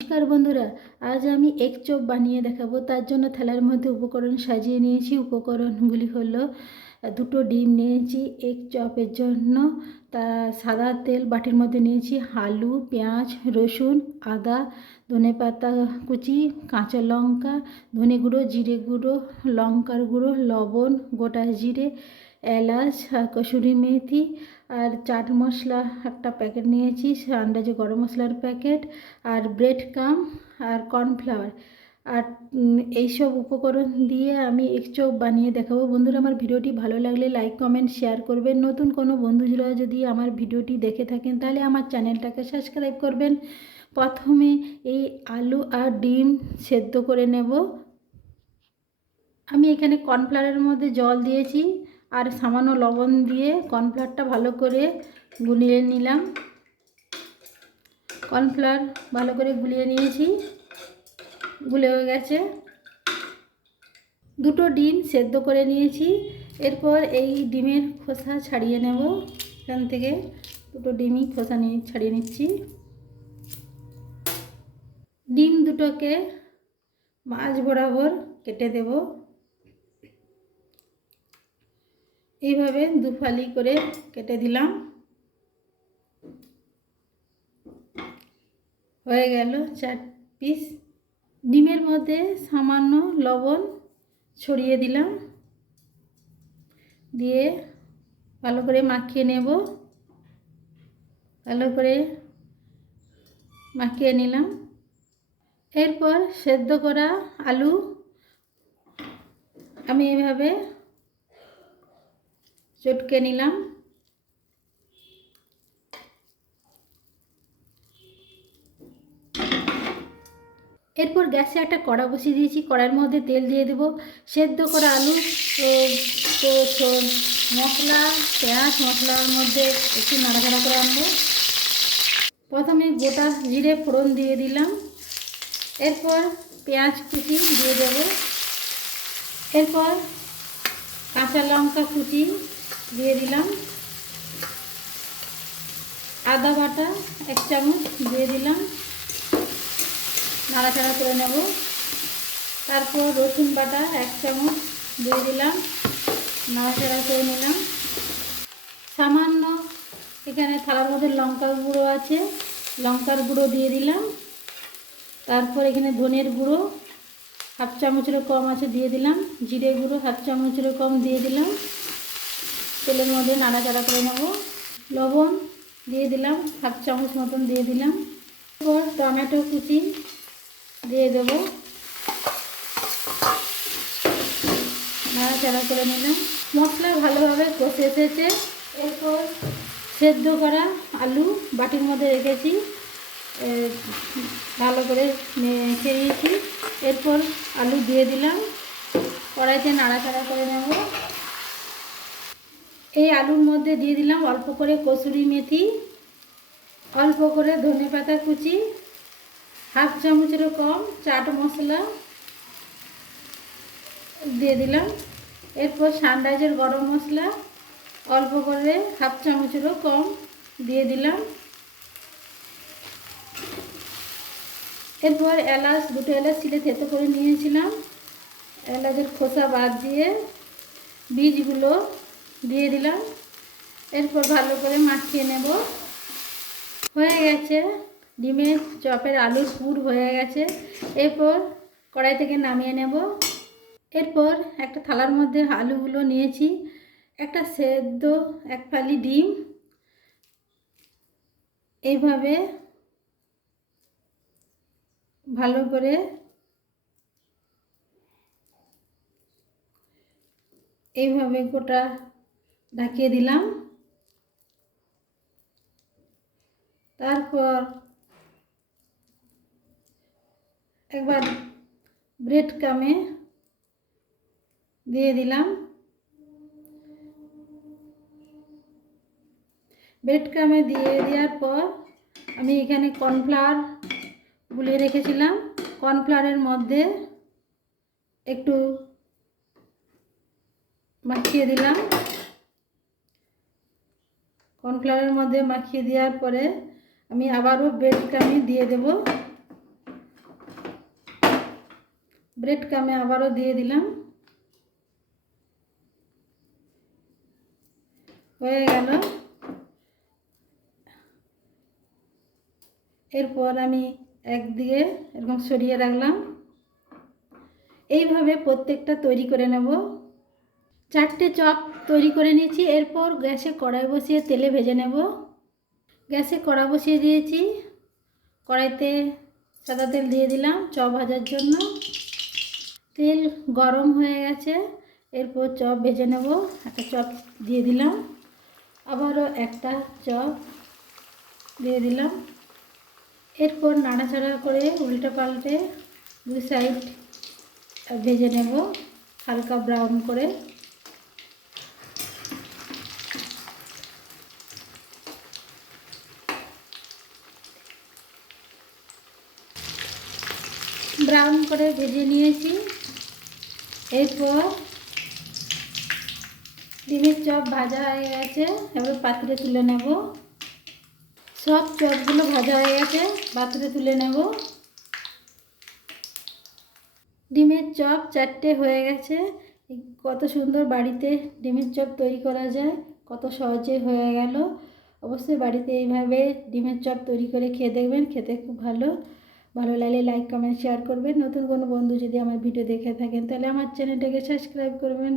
নমস্কার বন্ধুরা, আজ আমি এগ চপ বানিয়ে দেখাবো। তার জন্য থালার মধ্যে উপকরণ সাজিয়ে নিয়েছি। উপকরণগুলি হলো দুটো ডিম নিয়েছি এগ চপের জন্য, তা সাদা তেল বাটির মধ্যে নিয়েছি, আলু, পেঁয়াজ, রসুন, আদা, ধনেপাতা কুচি, কাঁচা লঙ্কা, ধনে গুঁড়ো, জিরে গুঁড়ো, লঙ্কার গুঁড়ো, লবণ, গোটা জিরে, এলাচ, কসুরি মেথি আর চাট মশলা একটা প্যাকেট নিয়েছি, আন্দাজে গরম মশলার প্যাকেট আর ব্রেড ক্রাম আর কর্নফ্লাওয়ার। আর এইসব উপকরণ দিয়ে আমি এগ চপ বানিয়ে দেখাবো। বন্ধুরা, আমার ভিডিওটি ভালো লাগলে লাইক কমেন্ট শেয়ার করবেন। নতুন কোনো বন্ধুরা যদি আমার ভিডিওটি দেখে থাকেন তাহলে আমার চ্যানেলটাকে সাবস্ক্রাইব করবেন। প্রথমে এই আলু আর ডিম সেদ্ধ করে নেব। আমি এখানে কর্নফ্লাওয়ারের মধ্যে জল দিয়েছি আর সামান্য লবণ দিয়ে কর্নফ্লাওয়ারটা ভালো করে গুলিয়ে নিলাম। কর্নফ্লাওয়ার ভালো করে গুলিয়ে নিয়েছি, গুলে হয়ে গেছে। দুটো ডিম সেদ্ধ করে নিয়েছি। এরপর এই ডিমের খোসা ছাড়িয়ে নেব। এখান থেকে দুটো ডিমই খোসা ছাড়িয়ে নিচ্ছি। ডিম দুটোকে মাঝ বরাবর কেটে দেব। এইভাবে দুফালি করে কেটে দিলাম। হয়ে গেল 4 পিস। ডিমের মধ্যে সামান্য লবণ ছড়িয়ে দিলাম, দিয়ে ভালো করে মাখিয়ে নেব। ভালো করে মাখিয়ে নিলাম। এরপর সেদ্ধ করা আলু আমি এভাবে চটকে নিলাম। এরপর গ্যাসে একটা কড়া বসিয়ে দিয়েছি। কড়ার মধ্যে তেল দিয়ে দেবো। সেদ্ধ করা আলু মশলা, পেঁয়াজ মশলার মধ্যে একটু নাড়াচাড়া করে আনবো। প্রথমে গোটা জিরে ফোড়ন দিয়ে দিলাম। এরপর পেঁয়াজ কুচি দিয়ে দেব। এরপর কাঁচা লঙ্কা কুচি দিয়ে দিলাম। আদা বাটা 1 চামচ দিয়ে দিলাম, নাড়াচাড়া করে নেব। তারপর রসুন বাটা 1 চামচ দিয়ে দিলাম, নাড়াচাড়া করে নিলাম। সামান্য এখানে থালার মধ্যে লঙ্কার গুঁড়ো আছে, লঙ্কার গুঁড়ো দিয়ে দিলাম। তারপর এখানে ধনের গুঁড়ো 1/2 চামচেরও কম আছে দিয়ে দিলাম। জিরে গুঁড়ো 1/2 চামচেরও কম দিয়ে দিলাম। তেলের মধ্যে নাড়াচাড়া করে নেব। লবণ দিয়ে দিলাম 1/2 চামচ মতন দিয়ে দিলাম। এরপর টমেটো কুচি দিয়ে দেবো, নাড়াচাড়া করে নিলাম। মশলা ভালোভাবে কষে এসেছে। এরপর সেদ্ধ করা আলু বাটির মধ্যে রেখেছি, ভালো করে মেখে দিয়েছি। এরপর আলু দিয়ে দিলাম, কড়াইতে নাড়াচাড়া করে নেব। এই আলুর মধ্যে দিয়ে দিলাম অল্প করে কসুরি মেথি, অল্প করে ধনেপাতা কুচি, 1/2 চামচেরও কম চাট মশলা দিয়ে দিলাম। এরপর সানরাইজের গরম মশলা অল্প করে 1/2 চামচেরও কম দিয়ে দিলাম। এরপর দুটো এলাচ ছিলে থেতো করে নিয়েছিলাম, এলাচের খোসা বাদ দিয়ে বীজগুলো দিয়ে দিলাম। এরপর ভালো করে মাখিয়ে নেব। হয়ে গেছে ডিমের চপের আলুর পুর হয়ে গেছে। এরপর কড়াই থেকে নামিয়ে নেব। এরপর একটা থালার মধ্যে আলুগুলো নিয়েছি, একটা সেদ্ধ 1 ফালি ডিম এইভাবে ভালো করে গোটা ঢাকিয়ে দিলাম। তারপর একবার ব্রেড ক্রামে দিয়ে দিলাম। ব্রেড ক্রামে দিয়ে দেওয়ার পর আমি এখানে কর্নফ্লাওয়ার গুলিয়ে রেখেছিলাম, কর্নফ্লাওয়ারের মধ্যে একটু মাখিয়ে দিলাম। কর্নফ্লাওয়ারের মধ্যে মাখিয়ে দেওয়ার পরে আমি আবারও ব্রেড ক্রামে দিয়ে দেব। ব্রেড ক্রামে আবারও দিয়ে দিলাম। হয়ে গেল। এরপর আমি একদিকে এরকম সরিয়ে রাখলাম। এইভাবে প্রত্যেকটা তৈরি করে নেব। 4টে চপ তৈরি করে নিয়েছি। এরপর গ্যাসে কড়াই বসিয়ে তেলে ভেজে নেব। গ্যাসে কড়া বসিয়ে দিয়েছি। কড়াইতে সাদা তেল দিয়ে দিলাম চপ ভাজার জন্য। তেল গরম হয়ে গেছে। এরপর চপ ভেজে নেব। একটা চপ দিয়ে দিলাম, আবারও একটা চপ দিয়ে দিলাম। এরপর নাড়াচাড়া করে উল্টে পাল্টে দুই সাইড ভেজে নেব হালকা ব্রাউন করে। ব্রাউন করে ভেজে নিয়েছি। এরপর ডিমের চপ ভাজা হয়ে গেছে। এবার পাত্রে তুলে নেব। সব চপগুলো ভাজা হয়ে গেছে, পাত্রে তুলে নেব। ডিমের চপ 4টে হয়ে গেছে। কত সুন্দর বাড়িতে ডিমের চপ তৈরি করা যায়, কত সহজে হয়ে গেল। অবশ্যই বাড়িতে এইভাবে ডিমের চপ তৈরি করে খেয়ে দেখবেন, খেতে খুব ভালো। ভালো লাগলে লাইক কমেন্ট শেয়ার করবেন। নতুন কোনো বন্ধু যদি আমার ভিডিও দেখে থাকেন তাহলে আমার চ্যানেলটাকে সাবস্ক্রাইব করবেন।